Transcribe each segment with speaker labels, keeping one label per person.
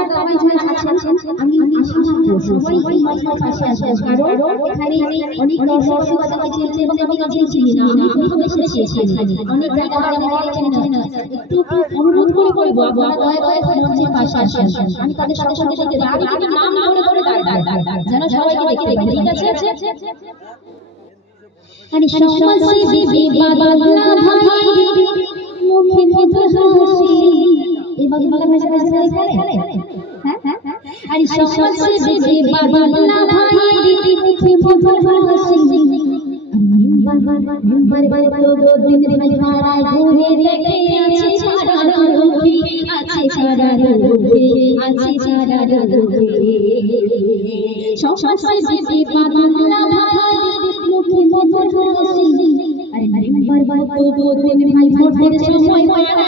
Speaker 1: দাদাভাই যারা আছেন আমি আশা করব সবাই এই আমার পাশে আসবেন কারণ এখানে অনেক দর্শক শ্রোতা রয়েছে এবং আমি কাছে চিনি না আমি প্রথম এসেছি এখানে অনেক জায়গা আমাকে চেনে না একটু অনুরোধ করে বলব আপনারা দয়া করে মঞ্চের পাশে আসেন আমি তাদের সাথে সাথে আমি কিন্তু নাম ধরে ধরে দাঁড়াই যেন সবাইকে দেখতে পাই ঠিক আছে আরে সমাজে বিবি বাদলা ভাই মুখে মধু হাসি এই বাংলা ভাষা ভাষা এখানে হ্যাঁ হ্যাঁ আরে সমাজে বিবি বাদলা ভাই মুখে মধু হাসি বার বার তো দিন ভাই পাড়ায় ঘুরে দেখে আছে সারা রূপে আছে সারা রূপে আছে সারা রূপে সমাজে বিবি বাদলা ভাই মুখে মধু হাসি আরে আরে বার বার তো দিন ভাই ভোটের সময় পাড়ায়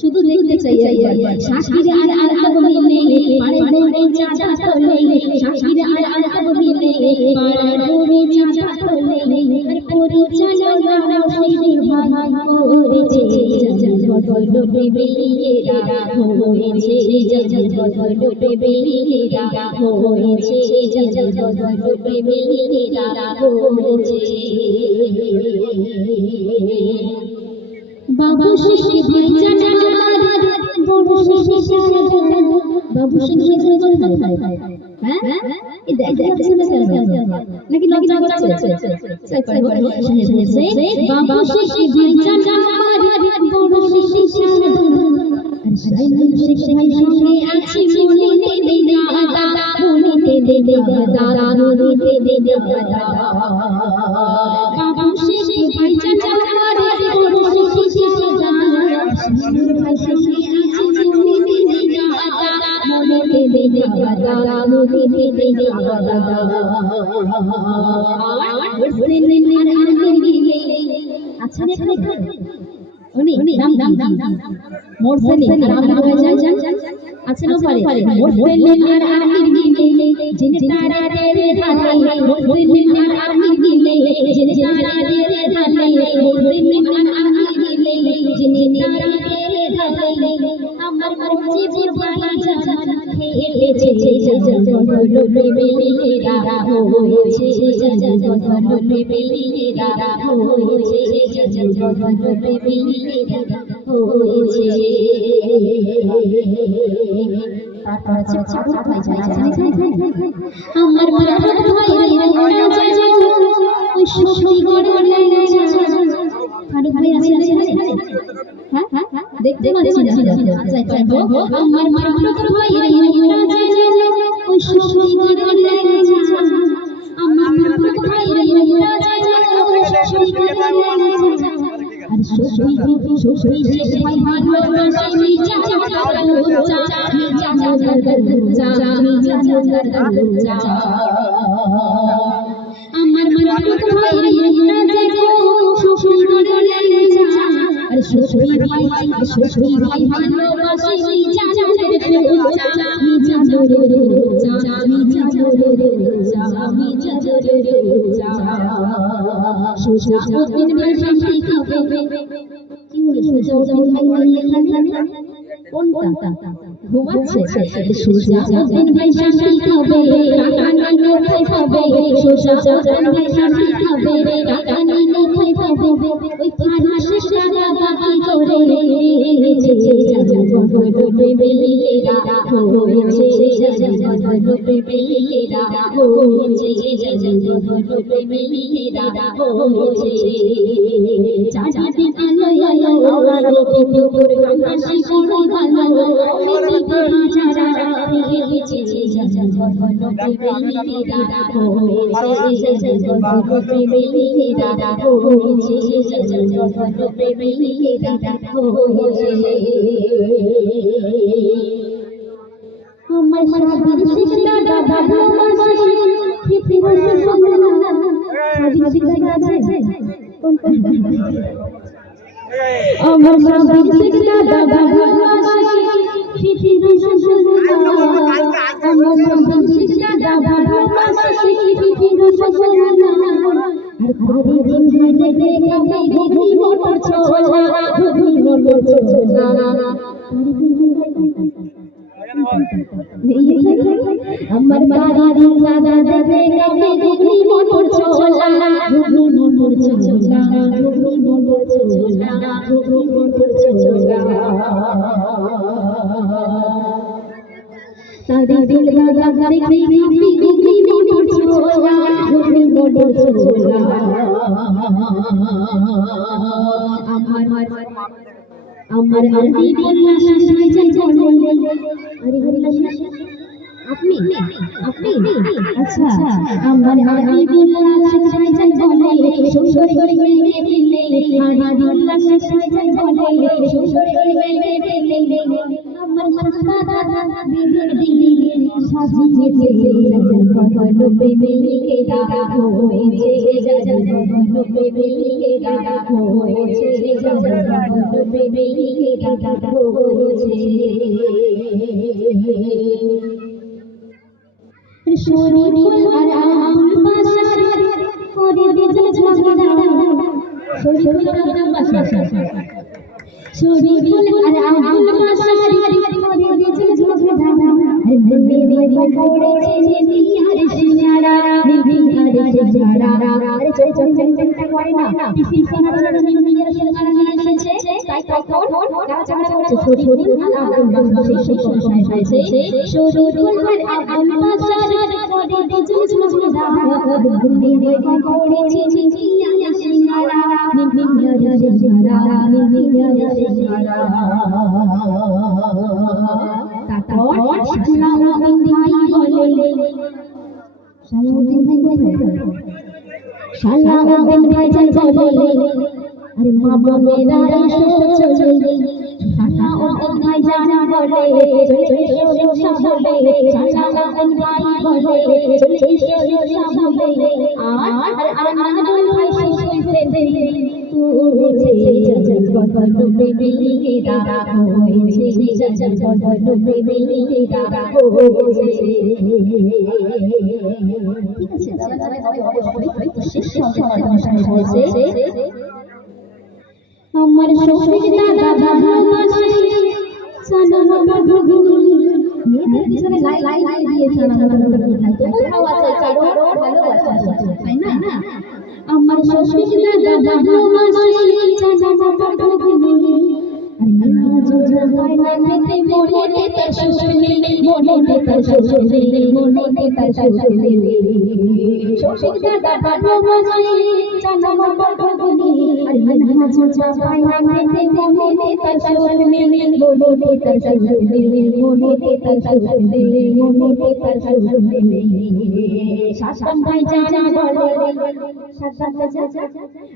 Speaker 1: শুধু দেখতে চাই শাকির আর আর আলবিনে পাড়ে ঘুরে চাচা তোলে শাকির আর আর আলবিনে পাড়ে ঘুরে চাচা তোলে পরিচালনা নসির ভাই করেছে। জগৎ প্রেমীরা হয়েছে। জগৎ প্রেমীরা হয়েছে। জগৎ প্রেমীরা হয়েছে। বাবু শিশি ভাই জানা বড় শিশি বাবু শিশি হ্যাঁ? নাকি বাবা শিশি ভাই জানা বড় শিশি সারা শিশি ভাই আছে মনে দে দে দাদা দাদা। আচ্ছা উনি নাম নাম নাম মোর সেলি নাম নাম হয়ে যায় জান আছে না পারে মোর সেলি আর আমি মিলে জিনে তারা রে ধালাই মোর সেলি আর আমি মিলে জিনে তারা রে ধালাই মোর সেলি আর আমি মিলে জিনে তারা রে ধালাই আমার মর্জি বুঝাই জান হয়েছে প্রেমীরা হয়েছে প্রেমীরা হয়েছে ভাই যাই আমার মারফত ভাই রে না যায় ওই সুখী গড়ে লেগেছে ফারুক ভাই আছে আছে হ্যাঁ হ্যাঁ দেখতে পাচ্ছি না আচ্ছা আচ্ছা আমার আমার মারফত ভাই রে না যায় সুখী গড়ে লেগেছে আর সুখী ভাই ভাই ভালোবাসে চাদর চা নিচা চাদর চা নিচা চাদর চা নিচা চাদর চা সুষা উদ্দিন ভাই শান্তি খাবে কি হলো সুজা উদ্দিন ভাই ভাই এখানে কোনটা ঘুমাচ্ছে সুজা উদ্দিন ভাই শান্তি খাবে কাকা নানু খাই খাবে সুজা উদ্দিন ভাই শান্তি খাবে কাকা নানু খাই খাবে ওই ফারুসে সারা বাকি করে জগৎ বেলিয়েরা হয়েছে জগৎ বেলিয়েরা হয়েছে জগৎ বেলিয়েরা হয়েছে চাচাটি আলো আলো আলো বিপুর কাশি কোনো ভালো বিপি হাজারা হয়েছে জগৎ বেলিয়েরা হয়েছে জগৎ বেলিয়েরা হয়েছে জগৎ বেলিয়েরা হয়েছে আমার সাথীর শিখলা দাদা ভালোবাসে ফিফি রসগোল্লা সাজি সাজি আছে? কোন কোন আমার সাজি সিকদা দাদা ভালোবাসি ফিফি রসগোল্লা আমার সাজি সিকদা দাদা ভালোবাসি ফিফি রসগোল্লা আর করে দিন ভাজে দে কামে ঘুগনি মোটর ছোলা ঘুগনি মোটর ছোলা দাদা দে কামে ঘুগনি মোটর ছোলা ঘুগনি মোটর ছোলা ঘুগনি মোটর ছোলা ঘুগনি মোটর ছোলা সাদা দিল দাদা দে কামে ঘুগনি মোটর ছোলা ঘুগনি মোটর ছোলা আমার আমার আরবি বললা শাসাই যাই বলে আরে বললা আপনি আপনি আচ্ছা আমার আরবি বললা শাসাই যাই বলে সুন্দর করে মেয়ে দিলে আরবি বললা শাসাই যাই বলে সুন্দর করে মেয়ে দিলে আমার মনসা দাদা দিলে দিলে সাজিয়ে দিলে বলো বেবি কে দাদা হয়েছে বলো বেবি কে দাদা হয়েছে বলো বেবি কে দাদা হয়েছে শরীর আর আহুল বাসার করে দিতে ঝগড়া শরীর আর বাসার শরীর আর আহুল বাসার করে দিতে ঝগড়া মনে মনে পড়েছে আর সিনারা বিবি আর সিনারা আরে চল চল চল চল করে না কাজ কাজ করছে শরীর আর আহুল বাসার সেই সমস্যায় হয়েছে শরীর আর আহুল বাসার করে দিতে ঝগড়া মনে মনে পড়েছে যে আর সিনারা বিবি আর সিনারা বিবি আর সিনারা তারপর সালাউদ্দিন ভাই বলে সালাউদ্দিন ভাই বলে সালাউদ্দিন ভাই চল বলে আরে মা বোনেরা এসো চলে সালাউদ্দিন ভাই জানা বলে চলে এসো বলে সালাউদ্দিন ভাই বলে চলে এসো বলে আর আর আনন্দ ভাই শুনতে দে তুই জজল বদল বেবি দাদা হয়েছে জজল বদল বেবি দাদা হয়েছে ঠিক আছে দাদা হবে হবে হবে শেষ সংসার হয়েছে আমার শরীর দাদা ভালোবাসে। সনম মধুগুনি মেয়েদের পিছনে লাই লাই লাই দিয়ে সনম মধুগুনি খাই তো কোথাও আছে? কারও ভালোবাসা আছে তাই না? আমার শরীর দাদা ভালোবাসে।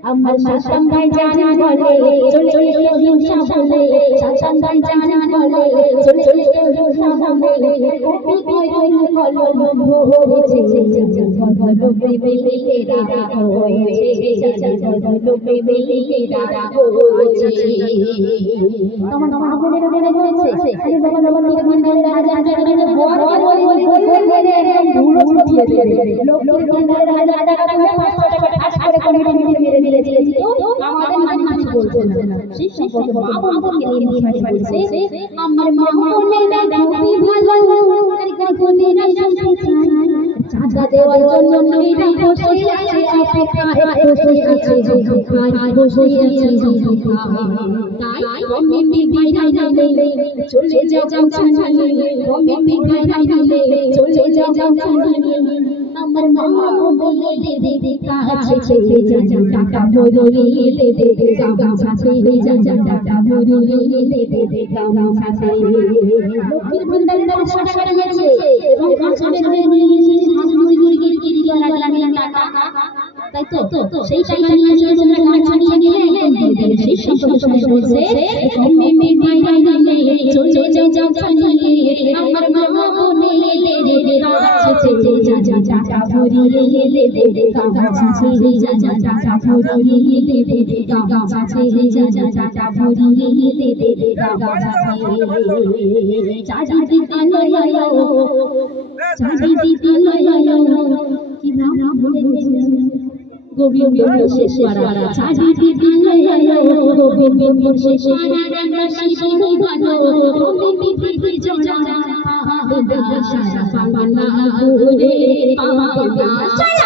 Speaker 1: আমার শাসন ভাই জানা বলে চলে চলে হিংসা বলে শাসন ভাই জানা বলে চলে চলে বলে কপি কই কই বলো হয়েছে বলো বেবি কে হয়েছে বলো বেবি কে হয়েছে তোমার মা বোনের ওখানে হয়েছে আরে বাবা বাবা নিয়ে মন্দিরে রাজা রাজা বড় বড় বড় বড় মেরে ধুলো ছুটিয়ে দিয়ে লোকের মন্দিরে রাজা রাজা না মা বোনকে নিয়ে নিয়ে বলছে আমার মা বোনেরা খুবই ভালো আর কখনোই না শান্তি চায় চাঁদা দেওয়ার জন্য মেয়েরা বসে আছে অপেক্ষায় বসে আছে অপেক্ষায় বসে আছে তাই আমি মিঠাই রাইলে চলে যাও যাও ছানালে আমি মিঠাই রাইলে চলে যাও ছানালে আমার মা বলে দে দে দে কাছে ছেড়ে যা যা টাকা মরুরি দে দে দে গামছা ছেড়ে যা যা টাকা মরুরি দে দে দে গামছা ছেড়ে লক্ষ্মীর ভান্ডার সরকার গেছে এবং কাছাড়ে নিয়ে এসেছে হাত মুরগির কিরি লাগা লাগা টাকা তাই তো সেই টাকা নিয়ে এসে তোমরা গামছা নিয়ে গেলে একদম দিয়ে সেই সম্পর্কে সবাই বলছে আমি মে মাই মাই নিলে চলে যাও যাও ছানিয়ে আমার মা বলে যা যা টাকা ভরিয়ে দেবে গামছা ছেড়ে যা যা টাকা ভরিয়ে দেবে গামছা ছেড়ে যা যা টাকা ভরিয়ে দেবে গামছা ছেড়ে চাঁদি কানাইয়া চাঁদি কানাইয়া কি নাম ভুলে গোবিন্দ শেষ করা চাঁদি গোবিন্দ শেষ শিশু পিঠে জড়া পাবনা সারা শেষ করা পাবনা সারা